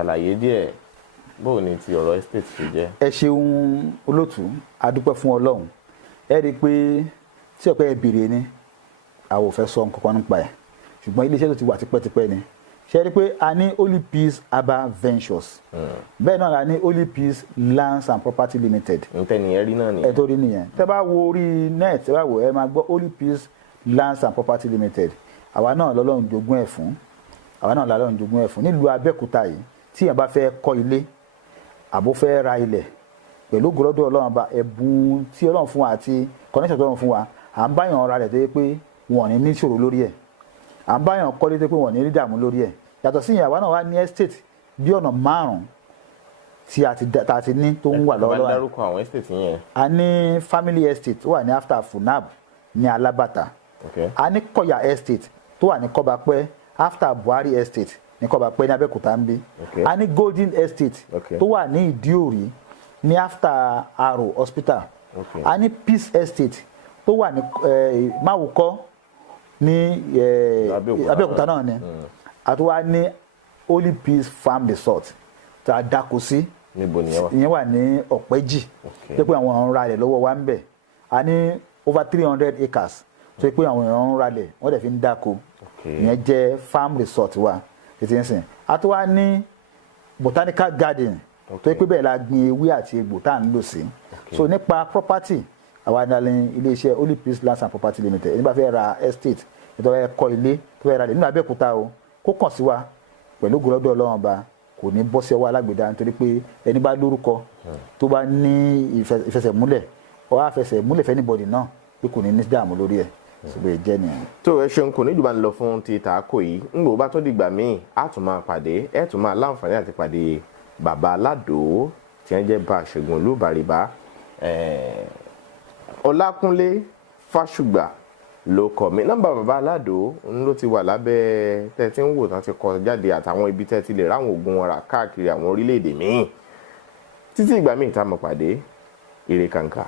Àlàyé díẹ̀ bó ni ti ọ̀rọ̀ estate ṣe jẹ́. Ẹ ṣeun olóòtú, a dúpẹ́ fún Ọlọ́run. Ẹ rí i pé tí ọ̀pẹ́ ìbèrè ni àwọn ò fẹ́ sọ nǹkan kan nípa ẹ̀, ṣùgbọ́n iléeṣẹ́ tó ti wà tipẹ́tipẹ́ ni. Ṣe rí i pé a ní Hoollypeace Herbal Ventures, bẹ́ẹ̀ náà la ní Hoollypeace Lands and Property Limited. Ntẹ́niyẹn rí náà nìyẹn. Ẹ tó rí nìyẹn. Tẹ́ bá wo orí net, tẹ́ bá wo ẹ máa gbọ́ Hoollypeace Lands and Property Limited. Àwa náà lọ́lọ́run jogún ẹ̀ fún. Nílùú Abẹ́òkúta yìí tí èèyàn bá fẹ́ kọ́ ilé àbó fẹ́ ra ilẹ̀ pẹ̀lú ògùrọ́dọ̀ Ọlọ́run bá ẹ̀bùn tí Ọlọ́run fún wa àti connection tó Ọlọ́run fún wa, à ń báyàn ra rẹ̀ tó yẹ pé wọ́n ní níṣòro lórí ẹ̀, à ń báyàn kọ́lé tó yẹ pé wọ́n ní rí dààmú lórí ẹ̀. Yàtọ̀ sí ìyẹn, àwa náà wá ní estate bí ọ̀nà 5 tí a ti ní tó ń wà lọ́wọ́. Bá dárúkọ àwọn estate yẹn. A ní family estate tó wà ní after Funab ní Alábàtà. A ní Kọ̀yà estate tó wà ní Kọ́bápẹ́ after Buhari estate ní Kọ́bápẹ́ ní Abẹ́òkúta ń bí. A ní Golden estate tó wà ní Ìdíòrí ní after Aro hospital. A ní Peace estate tó wà ní Máwùkọ́ ní Abẹ́òkúta náà ni. Àti wá ní Hoollypeace farm resort tá a dáko sí. Níbo ni yẹn wà ní Ọ̀pẹ́jì tó pé àwọn èèyàn ń ralẹ̀ lọ́wọ́ wa ń bẹ̀. A ní over 300 acres tó pé àwọn èèyàn ń ralẹ̀ wọ́n dẹ̀ fi ń dáko. Ìyẹn jẹ́ farm resort wa títí ń sìn. A tó wá ní botanical garden tó pé bẹ́ẹ̀ la gbin ewé àti egbò tá à ń lò sí. So nípa property, àwa ní iléeṣẹ́ Hoollypeace Lands and Property Limited. Ẹni bá fẹ́ ra estate, ẹni tó fẹ́ kọ́ ilé, tó fẹ́ ra ilé nínú Abẹ́òkúta o, kó kàn sí wa pẹ̀lú ògùrọ́dọ̀ Ọlọ́run ọba, kò ní bọ́ sí ọwọ́ alágbèdá, nítorí pé ẹni bá lórúkọ tó bá ní ìfẹsẹ̀múlẹ̀ ó wá fẹsẹ̀ múlẹ̀ fẹ́ anybody náà pé kò ní ní dààmú lórí ẹ̀. Ṣùgbọ́n ìjẹ́ nìyẹn. Tó ẹ ṣeun, kò ní jù bá ń lọ fún ti tààkò yìí. Ńgbò bá tó dìgbà míì á tún máa pàdé, ẹ tún máa láǹfààní àti pàdé bàbá Alado tí wọ́n jẹ́ bá Ṣẹ́gun Olúbàrìbá. Ọlákúnlé Fásùgbà ló kọ mi. Nọ́mbà bàbá Alado ló ti wà lábẹ́ tẹ́ tí ń wò tán ti kọ jáde àtàwọn ibi tẹ́ ti lè ráwọn oògùn wọn rà káàkiri àwọn orílẹ̀-èdè míì. Títí ìgbà míì tá a mọ̀ pàdé, ire kàǹkà.